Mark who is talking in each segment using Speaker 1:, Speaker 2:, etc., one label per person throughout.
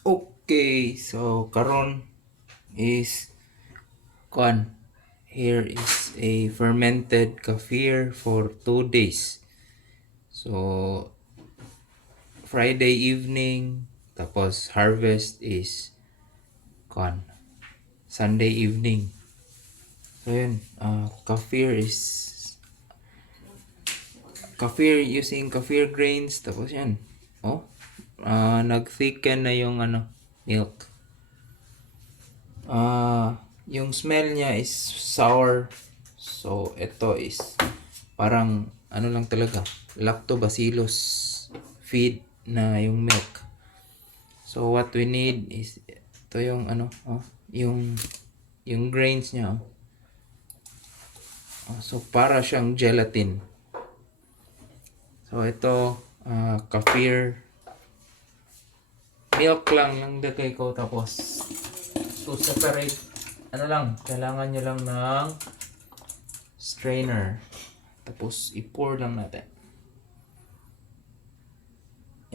Speaker 1: Okay, so karon is kuan. Here is a fermented kefir for two days. So Friday evening tapos harvest is kuan Sunday evening. So yun, uh, kefir is kefir using kefir grains tapos yan. Oh, ah nag-thicken na yung ano, milk. Ah, yung smell niya is sour. So ito is parang ano lang talaga, lactobacillus feed na yung milk. So what we need is ito yung ano, oh, yung yung grains niya. Oh. Oh, so para siyang gelatin. So ito ah kefir milk lang lang dagay ko tapos to separate ano lang kailangan nyo lang ng strainer. Tapos i-pour lang natin.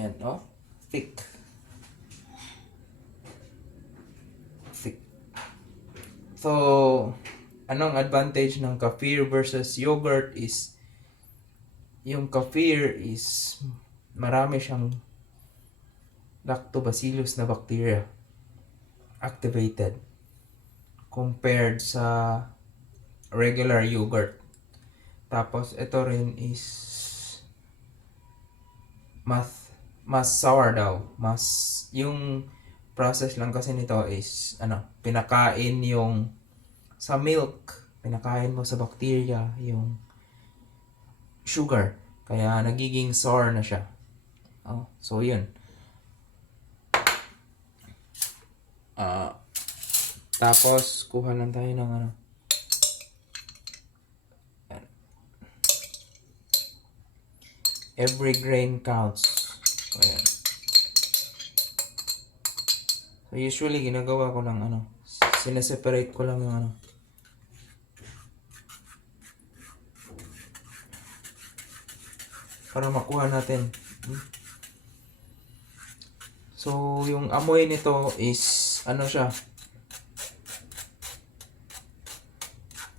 Speaker 1: Yan oh thick. Thick. So anong advantage ng kefir versus yogurt is yung kefir is marami siyang lactobacillus na bacteria activated compared sa regular yogurt. Tapos ito rin is mas mas sour daw. Mas yung process lang kasi nito is ano, pinakain yung sa milk, pinakain mo sa bacteria yung sugar. Kaya nagiging sour na siya. Oh, so yun. Ah, tapos kuha lang tayo ng ano. Every grain counts. So, yan. So, usually, ginagawa ko lang ano, sineseparate ko lang yung ano. Para makuha natin. Hmm. So, yung amoy nito is, ano siya,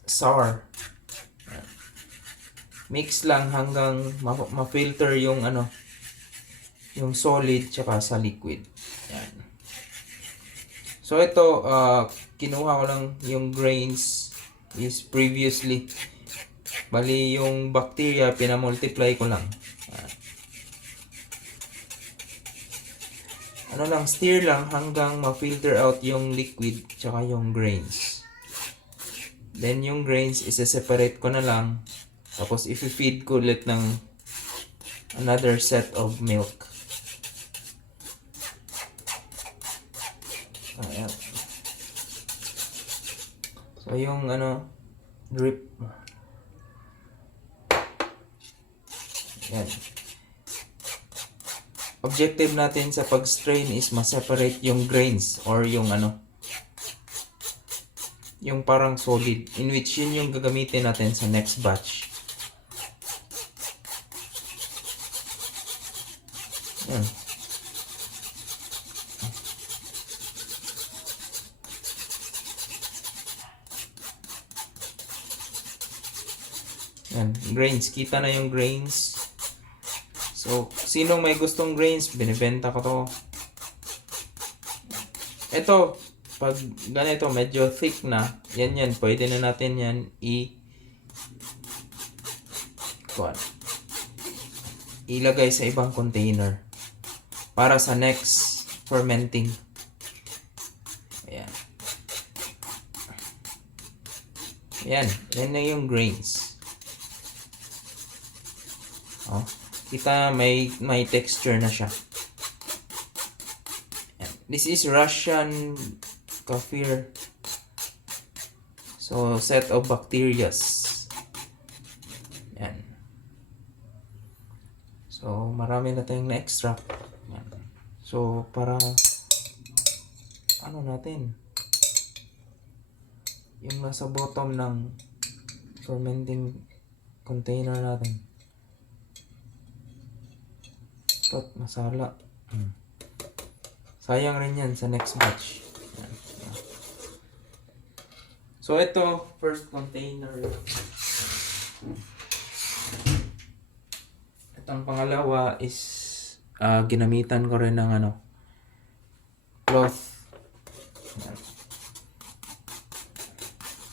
Speaker 1: sour. Mix lang hanggang ma- ma-filter yung ano, yung solid tsaka sa liquid. Yan. So, ito, ah, kinuha ko lang yung grains is previously. Bali, yung bacteria, pinamultiply ko lang. Yan. Ano lang, stir lang hanggang ma-filter out yung liquid tsaka yung grains. Then yung grains, isa-separate ko na lang. Tapos i-feed ko ulit ng another set of milk. Ayan. So yung ano, drip. Yan objective natin sa pag-strain is ma-separate yung grains or yung ano yung parang solid in which yun yung gagamitin natin sa next batch. Yan. Yan grains. Kita na yung grains So, sinong may gustong grains, binibenta ko to. Ito, pag ganito, medyo thick na, yan yan, pwede na natin yan i kuan, ilagay sa ibang container para sa next fermenting. Ayan. Ayan, yan na yung grains. Oh. Kita may may texture na siya. This is Russian kefir. So, set of bacterias. Yan. So, marami na tayong na-extract. Yan. So, para ano natin? Yung nasa bottom ng fermenting container natin. Tot, masala. Hmm. Sayang rin yan sa next batch. So, ito, first container. Itong pangalawa is ah, ginamitan ko rin ng ano, cloth.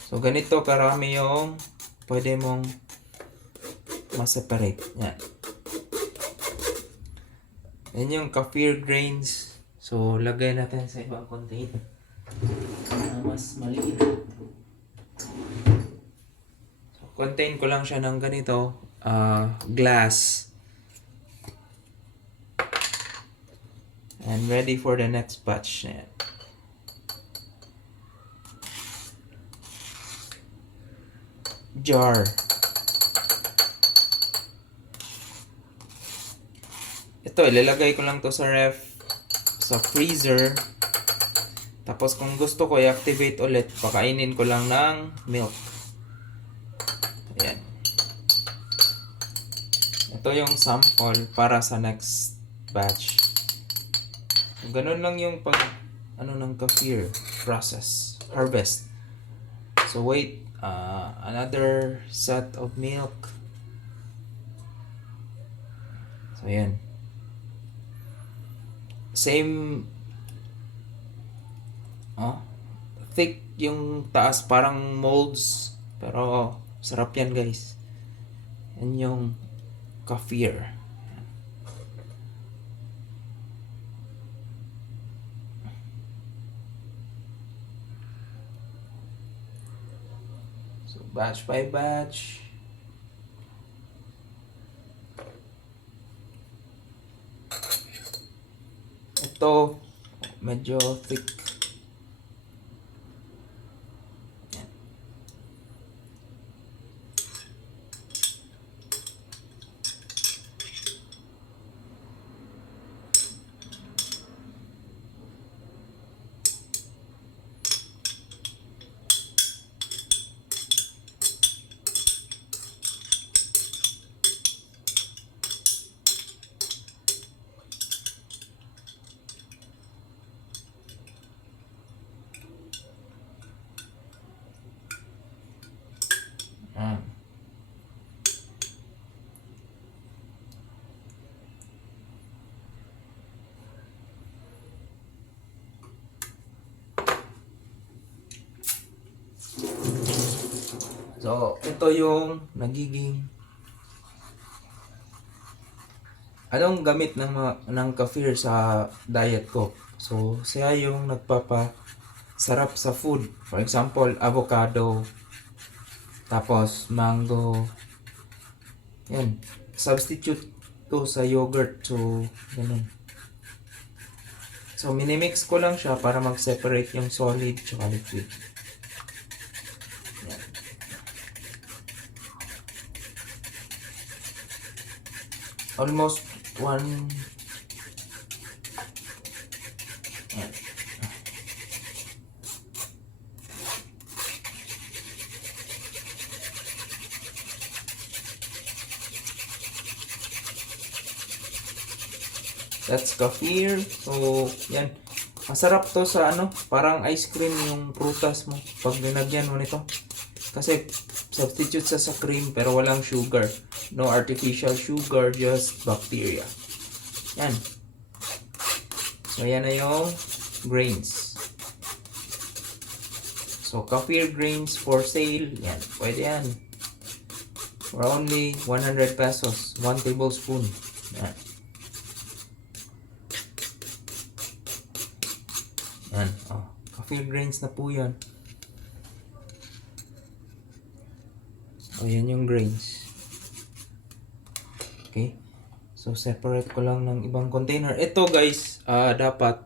Speaker 1: So, ganito karami yung pwede mong ma-separate. Yan. Yan yung kefir grains. So, lagay natin sa ibang container. Na mas maliit. So, contain ko lang siya ng ganito. ah, glass. And ready for the next batch. Yan. Jar. Ito, ilalagay ko lang to sa ref, sa freezer. Tapos kung gusto ko i-activate ulit, pakainin ko lang ng milk. Ayan. Ito yung sample para sa next batch. Ganun lang yung pag ano ng kefir process, harvest. So wait, uh, another set of milk. So ayan. Same oh, thick yung taas parang molds pero sarap yan guys. Yan yung kefir. So, batch by batch. Ito, medyo thick. Yan. Yan. So, ito yung nagiging anong gamit ng ng kefir sa diet ko. So, siya yung nagpapa sarap sa food. For example, avocado, tapos mango. Yan. Substitute to sa yogurt. So, ganun. So, minimix ko lang siya para mag-separate yung solid tsaka liquid. Almost one Yan. That's kefir. So, yan. Masarap to sa ano, parang ice cream yung prutas mo pag linagyan mo nito. Kasi substitute sa sa cream pero walang sugar. No artificial sugar, just bacteria. Yan. So, yan na yung grains. So, kefir grains for sale. Yan. Pwede yan. For only 100 pesos. 1 tablespoon. Yan. Coffee grains na po yan. O, yan yung grains. Okay. So, separate ko lang ng ibang container. Ito, guys, ah dapat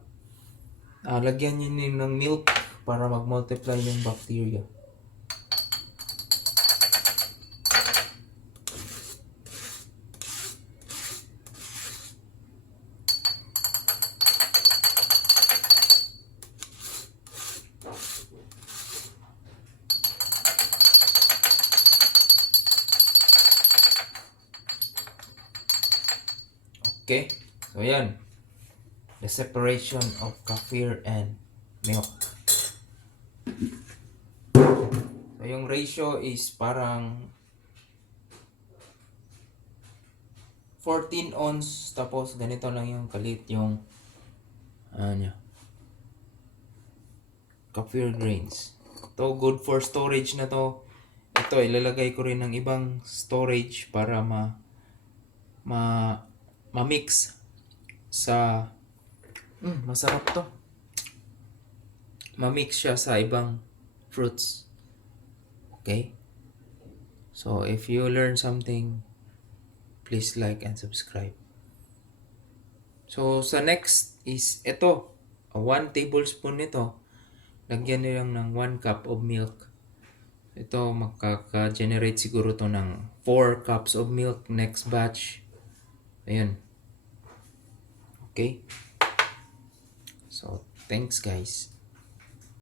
Speaker 1: ah lagyan nyo ng milk para mag-multiply yung bacteria. Separation of kefir and milk. So, yung ratio is parang 14 ounce tapos ganito lang yung kalit yung ano kefir grains. To good for storage na to. Ito ilalagay ko rin ng ibang storage para ma ma ma-mix sa mm, masarap to. Ma-mix siya sa ibang fruits. Okay? So if you learn something please like and subscribe. So sa next is ito. 1 tablespoon nito lagyan niyo lang ng 1 cup of milk. Ito, makaka-generate siguro to ng 4 cups of milk next batch. Ayan. Okay? So, thanks guys.